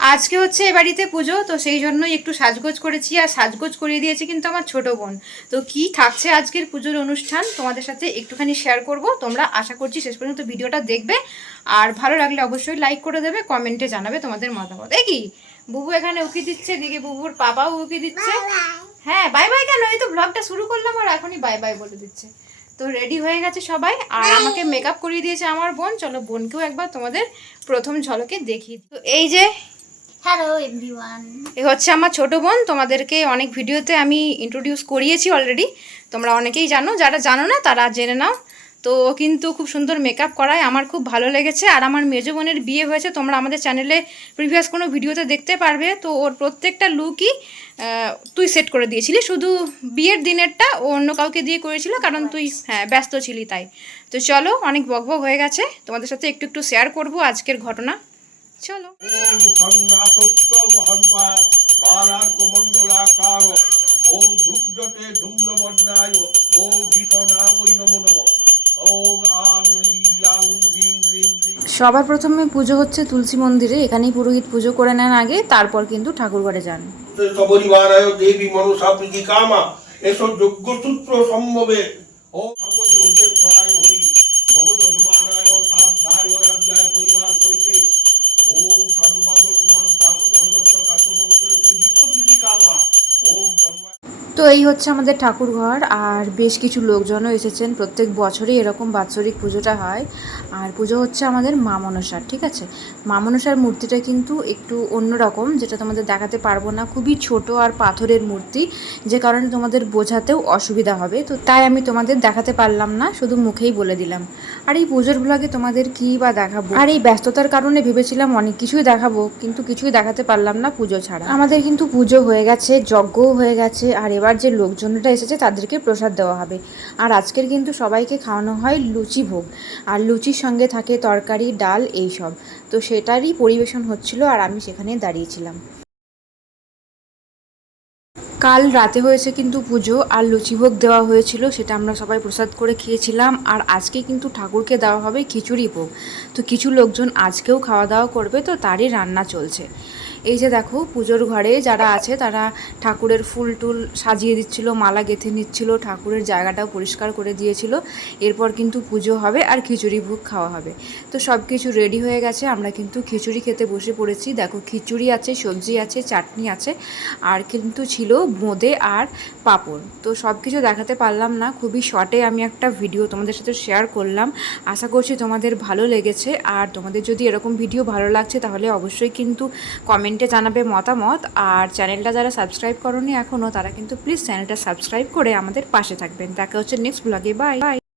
আজকে হচ্ছে এ বাড়িতে পুজো, তো সেই জন্যই একটু সাজগোজ করেছি, আর সাজগোজ করিয়ে দিয়েছে কিন্তু আমার ছোট বোন। তো কি থাকছে আজকের পুজোর অনুষ্ঠান তোমাদের সাথে একটুখানি শেয়ার করব, তোমরা আশা করছি শেষ পর্যন্ত ভিডিওটা দেখবে। আর ভালো লাগলে অবশ্যই লাইক করে দেবে, কমেন্টে জানাবে তোমাদের মতামত। কি বুবু এখানে উকি দিচ্ছে, দিকে বুবুর পাপাও উকি দিচ্ছে। হ্যাঁ, বাই বাই কেন, এই তো ব্লগটা শুরু করলাম আর এখনই বাই বাই বলে দিচ্ছে। তো রেডি হয়ে গেছে সবাই, আর আমাকে মেকআপ করিয়ে দিয়েছে আমার বোন। চলো বোনকেও একবার তোমাদের প্রথম ঝলকে দেখি। তো এই যে হ্যালো এভরিওয়ান, এ হচ্ছে আমার ছোট বোন। তোমাদেরকে অনেক ভিডিওতে আমি ইন্ট্রোডিউস করিয়েছি অলরেডি, তোমরা অনেকেই জানো, যারা জানো না তারা জেনে নাও। তো কিন্তু খুব সুন্দর মেকআপ করায়, আমার খুব ভালো লেগেছে। আর আমার মেজো বোনের বিয়ে হয়েছে, তোমরা আমাদের চ্যানেলে প্রিভিয়াস কোনো ভিডিওতে দেখতে পারবে। তো ওর প্রত্যেকটা লুকই তুই সেট করে দিয়েছিলি, শুধু বিয়ের দিনেরটা ও অন্য কাউকে দিয়ে করেছিল, কারণ তুই ব্যস্ত ছিলি তাই। তো চলো, অনেক বকবক হয়ে গেছে, তোমাদের সাথে একটু একটু শেয়ার করব আজকের ঘটনা। চলো। সবার প্রথমে পুজো হচ্ছে তুলসী মন্দিরে, এখানেই পুরোহিত পুজো করে নেন আগে, তারপর কিন্তু ঠাকুর ঘরে যান। সপরিবারায় দেবী মনসা প্রীতি কামা এসব যজ্ঞ সূত্র সম্ভবে ও সর্বযজ্ঞের প্রণায় হরি মম যজমানায় সাধ্যায় রাজ্যায় পরিবার হইতে ওম সর্ববাদর কুমার দাত ভদ্রক কাশ্যপপুত্র বিষ্ণু প্রীতি কামা ওম জন্ম। তো এই হচ্ছে আমাদের ঠাকুর ঘর, আর বেশ কিছু লোকজনও এসেছেন। প্রত্যেক বছরই এরকম বাৎসরিক পুজোটা হয়। আর পুজো হচ্ছে আমাদের মা মনসার, ঠিক আছে। মা মনসার মূর্তিটা কিন্তু একটু অন্যরকম, যেটা তোমাদের দেখাতে পারবো না, খুবই ছোট আর পাথরের মূর্তি, যে কারণে তোমাদের বোঝাতেও অসুবিধা হবে। তো তাই আমি তোমাদের দেখাতে পারলাম না, শুধু মুখেই বলে দিলাম। আর এই পুজোর ব্লগে তোমাদের কী বা দেখাবো, আর এই ব্যস্ততার কারণে ভেবেছিলাম অনেক কিছুই দেখাবো, কিন্তু কিছুই দেখাতে পারলাম না পুজো ছাড়া। আমাদের কিন্তু পুজো হয়ে গেছে, যজ্ঞও হয়ে গেছে, আর এবার যে লোকজনরা এসেছে তাদেরকে প্রসাদ দেওয়া হবে। আর আজকের কিন্তু সবাইকে খাওয়ানো হয় লুচি ভোগ, আর লুচির সঙ্গে থাকে তরকারি, ডাল, এইসব। তো সেটারই পরিবেশন হচ্ছিল, আর আমি সেখানে দাঁড়িয়েছিলাম। কাল রাতে হয়েছে কিন্তু পুজো, আর লুচিভোগ দেওয়া হয়েছিল, সেটা আমরা সবাই প্রসাদ করে খেয়েছিলাম। আর আজকে কিন্তু ঠাকুরকে দেওয়া হবে খিচুড়ি ভোগ। তো কিছু লোকজন আজকেও খাওয়া দাওয়া করবে, তো তারই রান্না চলছে। এই যে দেখো, পুজোর ঘরে যারা আছে তারা ঠাকুরের ফুল টুল সাজিয়ে দিচ্ছিল, মালা গেঁথে নিচ্ছিল, ঠাকুরের জায়গাটাও পরিষ্কার করে দিয়েছিল। এরপর কিন্তু পুজো হবে আর খিচুড়ি ভোগ খাওয়া হবে। তো সব কিছু রেডি হয়ে গেছে, আমরা কিন্তু খিচুড়ি খেতে বসে পড়েছি। দেখো, খিচুড়ি আছে, সবজি আছে, চাটনি আছে, আর কিন্তু ছিল বোঁদে আর পাঁপড়। তো সব কিছু দেখাতে পারলাম না, খুবই শর্টে আমি একটা ভিডিও তোমাদের সাথে শেয়ার করলাম। আশা করছি তোমাদের ভালো লেগেছে। আর তোমাদের যদি এরকম ভিডিও ভালো লাগছে তাহলে অবশ্যই কিন্তু কমেন্টে জানাবে মতামত। আর চ্যানেলটা যারা সাবস্ক্রাইব করোনি এখনও, তারা কিন্তু প্লিজ চ্যানেলটা সাবস্ক্রাইব করে আমাদের পাশে থাকবেন। দেখা হচ্ছে নেক্সট ব্লগে, বাই বাই।